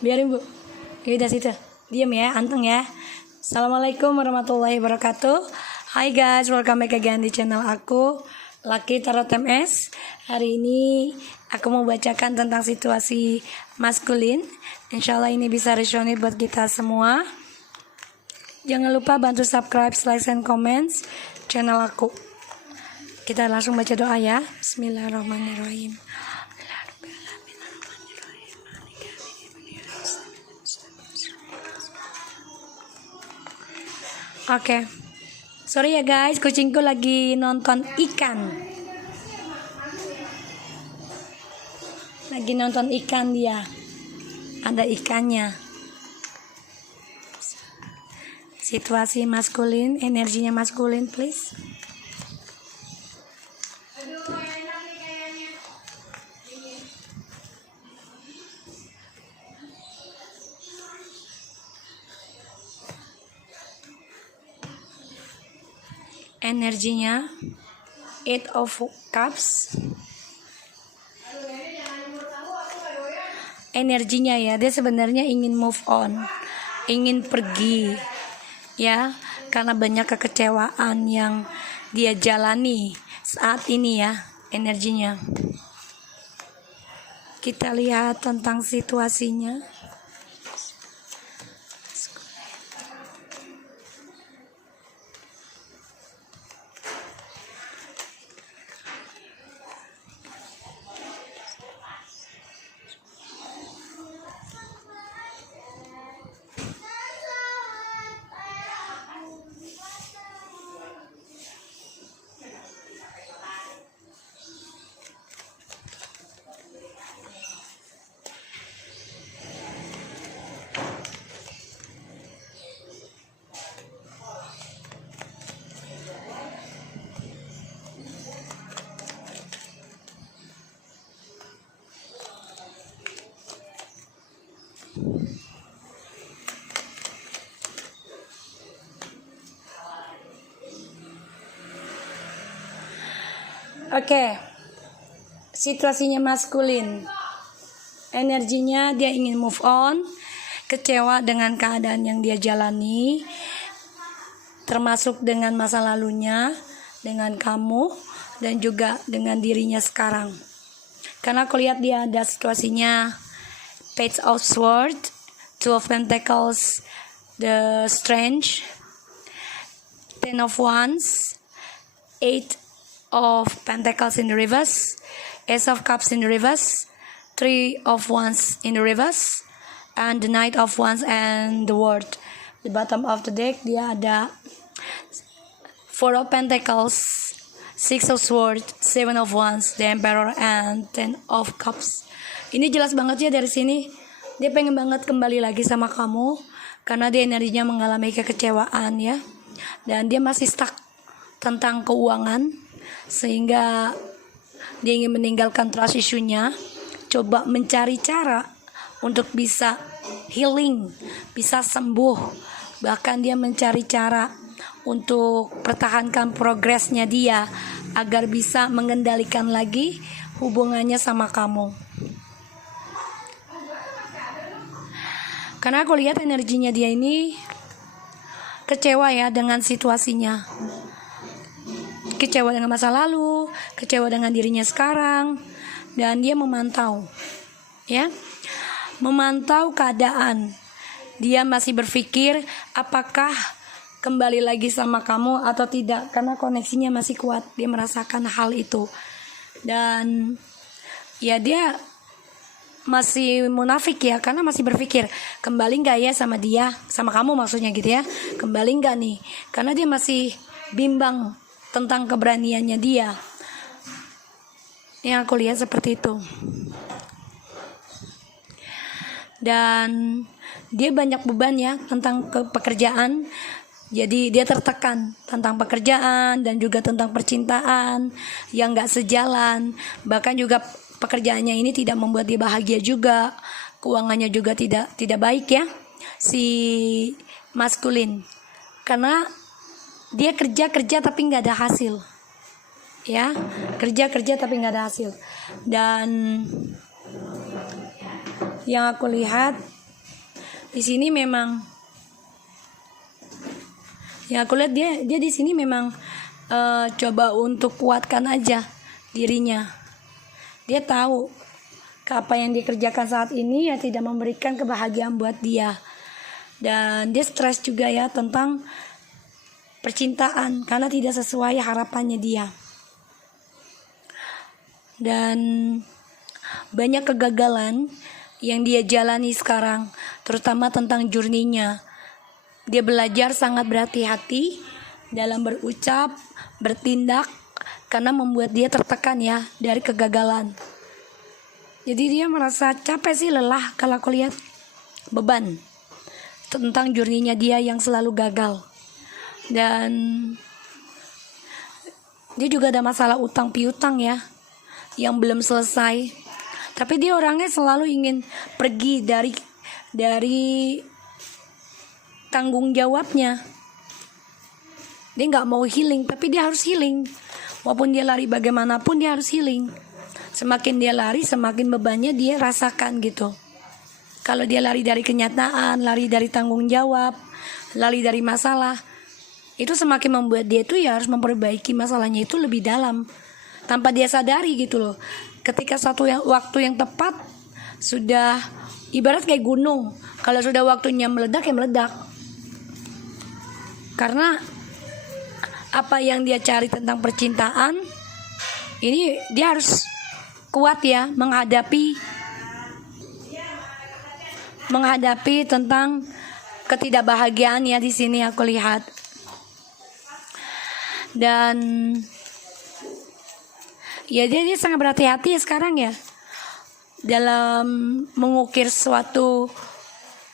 Biarin bu. Ya udah situ. Diam ya, anteng ya. Assalamualaikum warahmatullahi wabarakatuh. Hai guys, welcome back again di channel aku, Lucky Tarot MS. Hari ini aku mau bacakan tentang situasi maskulin. Insya Allah ini bisa resonate buat kita semua. Jangan lupa bantu subscribe, like, and comments channel aku. Kita langsung baca doa ya. Bismillahirrahmanirrahim. Oke. Sorry ya guys, kucingku lagi nonton ikan. Lagi nonton ikan dia. Ada ikannya. Situasi maskulin, energinya maskulin please. Energinya Eight of Cups. Energinya ya, dia sebenarnya ingin move on, ingin pergi ya, karena banyak kekecewaan yang dia jalani saat ini ya. Energinya kita lihat tentang situasinya. Oke, situasinya maskulin. Energinya dia ingin move on, kecewa dengan keadaan yang dia jalani, termasuk dengan masa lalunya, dengan kamu, dan juga dengan dirinya sekarang. Karena aku lihat dia ada situasinya Page of Swords, Two of Pentacles, The Strange, Ten of Wands, Eight of Pentacles in the reverse, Ace of Cups in the reverse, Three of Wands in the reverse, and the Knight of Wands and the World. Di bottom of the deck dia ada Four of Pentacles, Six of Swords, Seven of Wands, the Emperor, and Ten of Cups. Ini jelas banget ya dari sini. Dia pengen banget kembali lagi sama kamu karena dia energinya mengalami kekecewaan ya. Dan dia masih stuck tentang keuangan, sehingga dia ingin meninggalkan trust issue-nya, coba mencari cara untuk bisa healing, bisa sembuh. Bahkan dia mencari cara untuk pertahankan progresnya dia agar bisa mengendalikan lagi hubungannya sama kamu. Karena aku lihat energinya dia ini kecewa ya dengan situasinya. Kecewa dengan masa lalu, kecewa dengan dirinya sekarang, dan dia memantau ya, memantau keadaan. Dia masih berpikir apakah kembali lagi sama kamu atau tidak, karena koneksinya masih kuat. Dia merasakan hal itu, dan ya dia masih munafik ya, karena masih berpikir kembali nggak ya sama dia, sama kamu maksudnya gitu ya, kembali nggak nih, karena dia masih bimbang tentang keberaniannya dia. Yang aku lihat seperti itu. Dan dia banyak beban ya tentang pekerjaan. Jadi dia tertekan tentang pekerjaan dan juga tentang percintaan yang gak sejalan. Bahkan juga pekerjaannya ini tidak membuat dia bahagia juga. Keuangannya juga tidak baik ya, si maskulin. Karena dia kerja tapi nggak ada hasil, ya, kerja tapi nggak ada hasil. Dan yang aku lihat di sini memang ya aku lihat dia di sini memang coba untuk kuatkan aja dirinya. Dia tahu apa yang dikerjakan saat ini ya tidak memberikan kebahagiaan buat dia. Dan dia stres juga ya tentang percintaan karena tidak sesuai harapannya dia. Dan banyak kegagalan yang dia jalani sekarang, terutama tentang journey-nya. Dia belajar sangat berhati-hati dalam berucap, bertindak, karena membuat dia tertekan ya dari kegagalan. Jadi dia merasa capek sih, lelah kalau aku lihat, beban tentang journey-nya dia yang selalu gagal. Dan dia juga ada masalah utang piutang ya yang belum selesai. Tapi dia orangnya selalu ingin pergi dari tanggung jawabnya. Dia nggak mau healing, tapi dia harus healing. Walaupun dia lari bagaimanapun dia harus healing. Semakin dia lari, semakin bebannya dia rasakan gitu. Kalau dia lari dari kenyataan, lari dari tanggung jawab, lari dari masalah, itu semakin membuat dia tuh ya harus memperbaiki masalahnya itu lebih dalam. Tanpa dia sadari gitu loh. Ketika waktu yang tepat sudah ibarat kayak gunung. Kalau sudah waktunya meledak ya meledak. Karena apa yang dia cari tentang percintaan ini dia harus kuat ya menghadapi tentang ketidakbahagiaan ya di sini aku lihat. Dan ya dia sangat berhati-hati ya sekarang ya dalam mengukir suatu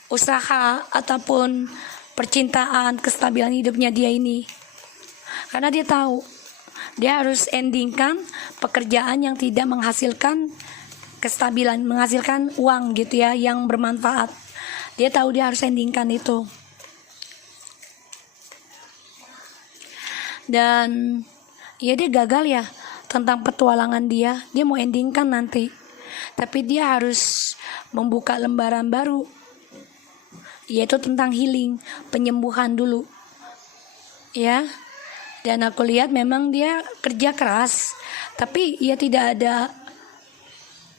usaha ataupun percintaan, kestabilan hidupnya dia ini. Karena dia tahu dia harus endingkan pekerjaan yang tidak menghasilkan kestabilan, menghasilkan uang gitu ya yang bermanfaat. Dia tahu dia harus endingkan itu. Dan ya dia gagal ya tentang petualangan dia mau endingkan nanti. Tapi dia harus membuka lembaran baru, yaitu tentang healing, penyembuhan dulu. Ya. Dan aku lihat memang dia kerja keras, tapi ya tidak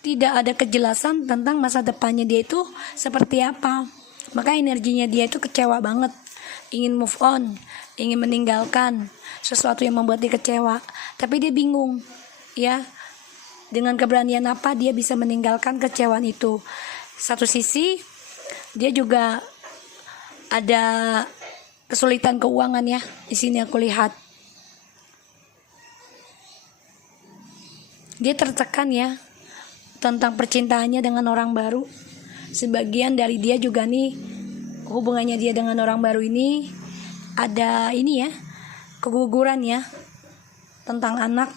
ada kejelasan tentang masa depannya dia itu seperti apa. Maka energinya dia itu kecewa banget, ingin move on, ingin meninggalkan sesuatu yang membuat dia kecewa. Tapi dia bingung, ya, dengan keberanian apa dia bisa meninggalkan kecewaan itu. Satu sisi dia juga ada kesulitan keuangan ya, di sini aku lihat. Dia tertekan ya tentang percintaannya dengan orang baru. Sebagian dari dia juga nih hubungannya dia dengan orang baru ini ada ini ya, keguguran ya tentang anak.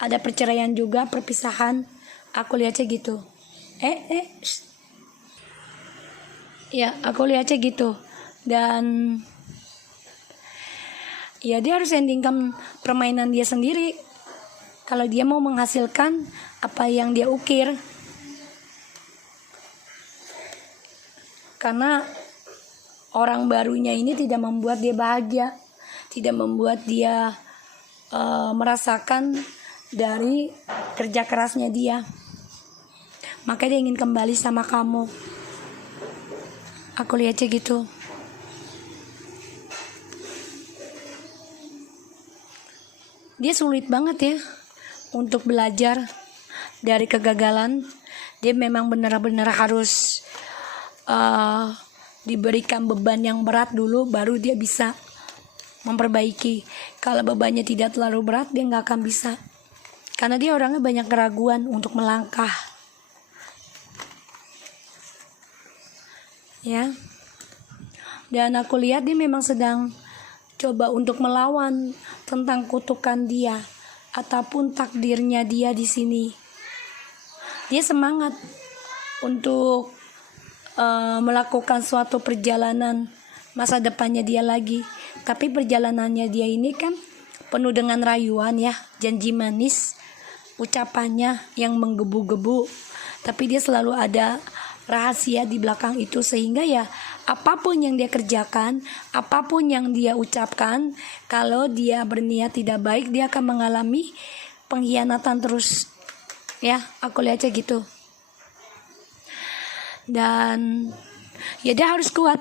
Ada perceraian juga, perpisahan. Aku lihatnya gitu. Ya, aku lihatnya gitu. Dan ya dia harus endingkan permainan dia sendiri. Kalau dia mau menghasilkan apa yang dia ukir. Karena orang barunya ini tidak membuat dia bahagia, tidak membuat dia merasakan dari kerja kerasnya dia. Maka dia ingin kembali sama kamu. Aku lihatnya gitu. Dia sulit banget ya untuk belajar dari kegagalan. Dia memang benar-benar harus diberikan beban yang berat dulu, baru dia bisa memperbaiki. Kalau bebannya tidak terlalu berat, dia nggak akan bisa. Karena dia orangnya banyak keraguan untuk melangkah. Ya. Dan aku lihat dia memang sedang coba untuk melawan tentang kutukan dia ataupun takdirnya dia di sini. Dia semangat untuk melakukan suatu perjalanan masa depannya dia lagi. Tapi perjalanannya dia ini kan penuh dengan rayuan ya, janji manis, ucapannya yang menggebu-gebu. Tapi dia selalu ada rahasia di belakang itu, sehingga ya apapun yang dia kerjakan, apapun yang dia ucapkan, kalau dia berniat tidak baik, dia akan mengalami pengkhianatan terus. Ya, aku lihatnya gitu. Dan ya dia harus kuat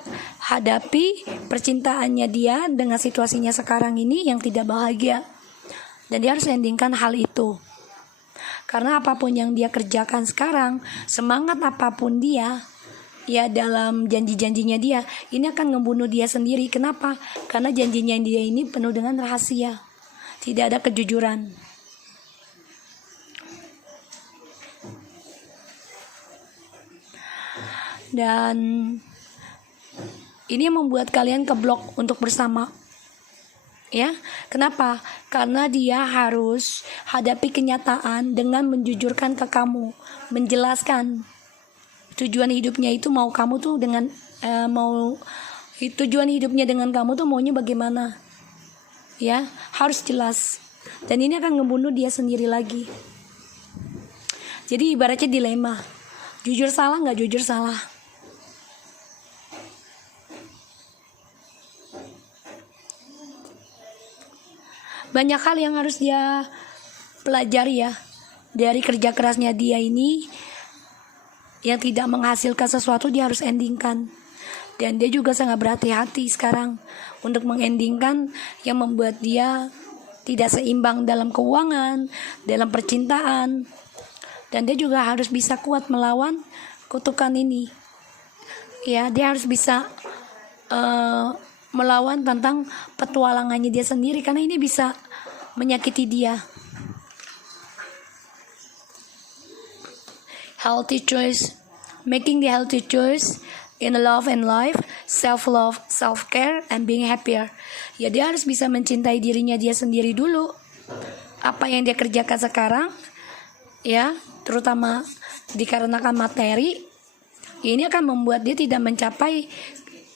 hadapi percintaannya dia dengan situasinya sekarang ini yang tidak bahagia. Dan dia harus endingkan hal itu. Karena apapun yang dia kerjakan sekarang, semangat apapun dia, ya dalam janji-janjinya dia, ini akan ngebunuh dia sendiri. Kenapa? Karena janjinya dia ini penuh dengan rahasia. Tidak ada kejujuran. Dan ini membuat kalian keblok untuk bersama. Ya, kenapa? Karena dia harus hadapi kenyataan dengan menjujurkan ke kamu, menjelaskan tujuan hidupnya itu mau kamu tuh dengan tujuan hidupnya dengan kamu tuh maunya bagaimana. Ya, harus jelas. Dan ini akan ngebunuh dia sendiri lagi. Jadi ibaratnya dilema. Jujur salah nggak jujur salah. Banyak hal yang harus dia pelajari ya dari kerja kerasnya dia ini, yang tidak menghasilkan sesuatu dia harus endingkan. Dan dia juga sangat berhati-hati sekarang untuk mengendingkan yang membuat dia tidak seimbang dalam keuangan, dalam percintaan. Dan dia juga harus bisa kuat melawan kutukan ini. Ya, dia harus bisa melawan tentang petualangannya dia sendiri, karena ini bisa menyakiti dia. Healthy choice, making the healthy choice in love and life, self-love, self-care, and being happier. Ya, dia harus bisa mencintai dirinya dia sendiri dulu. Apa yang dia kerjakan sekarang, ya, terutama dikarenakan materi, ini akan membuat dia tidak mencapai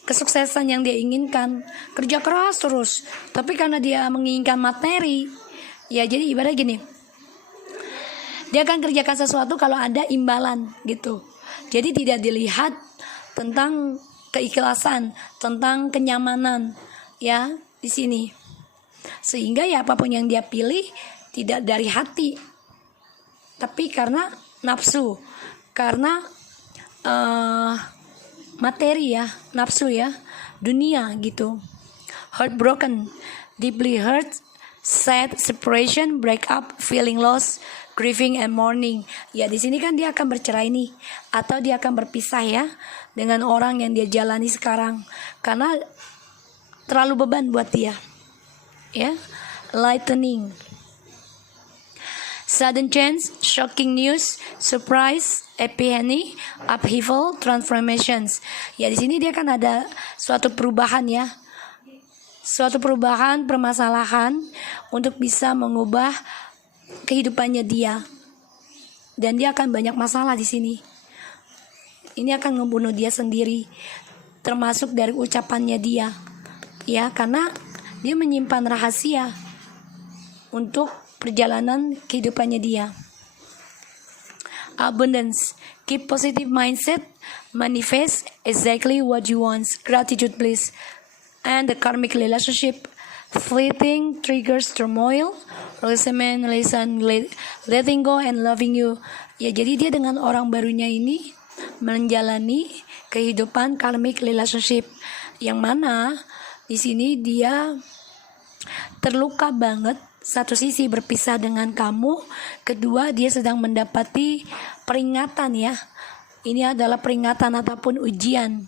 kesuksesan yang dia inginkan. Kerja keras terus, tapi karena dia menginginkan materi, ya jadi ibarat gini, dia akan kerjakan sesuatu kalau ada imbalan gitu. Jadi tidak dilihat tentang keikhlasan, tentang kenyamanan ya di sini. Sehingga ya apapun yang dia pilih tidak dari hati, tapi karena nafsu, karena materi ya, nafsu ya, dunia gitu. Heartbroken, deeply hurt, sad, separation, break up, feeling lost, grieving and mourning. Ya di sini kan dia akan bercerai nih, atau dia akan berpisah ya dengan orang yang dia jalani sekarang, karena terlalu beban buat dia. Ya, lightening, sudden change, shocking news, surprise, epiphany, upheaval, transformations. Ya di sini dia kan ada suatu perubahan ya, suatu perubahan, permasalahan untuk bisa mengubah kehidupannya dia. Dan dia akan banyak masalah di sini. Ini akan membunuh dia sendiri, termasuk dari ucapannya dia. Ya, karena dia menyimpan rahasia untuk perjalanan kehidupannya dia. Abundance, keep positive mindset, manifest exactly what you want. Gratitude, please. And the karmic relationship, fleeting triggers turmoil, resentment, letting go and loving you. Ya, jadi dia dengan orang barunya ini menjalani kehidupan karmic relationship, yang mana di sini dia terluka banget. Satu sisi berpisah dengan kamu, kedua dia sedang mendapati peringatan ya. Ini adalah peringatan ataupun ujian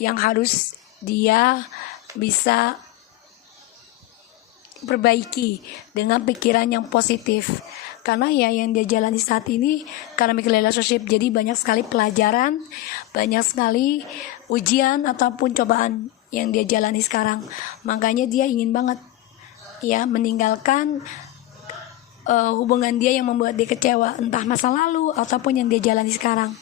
yang harus dia bisa perbaiki dengan pikiran yang positif. Karena ya yang dia jalani saat ini karmic relationship, jadi banyak sekali pelajaran, banyak sekali ujian ataupun cobaan yang dia jalani sekarang. Makanya dia ingin banget ya meninggalkan hubungan dia yang membuat dia kecewa, entah masa lalu ataupun yang dia jalani sekarang.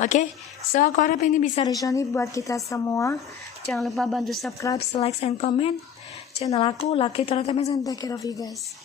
Oke, so aku harap ini bisa resonate buat kita semua. Jangan lupa bantu subscribe, like, and comment channel aku, Lucky Entertainment, and take care of you guys.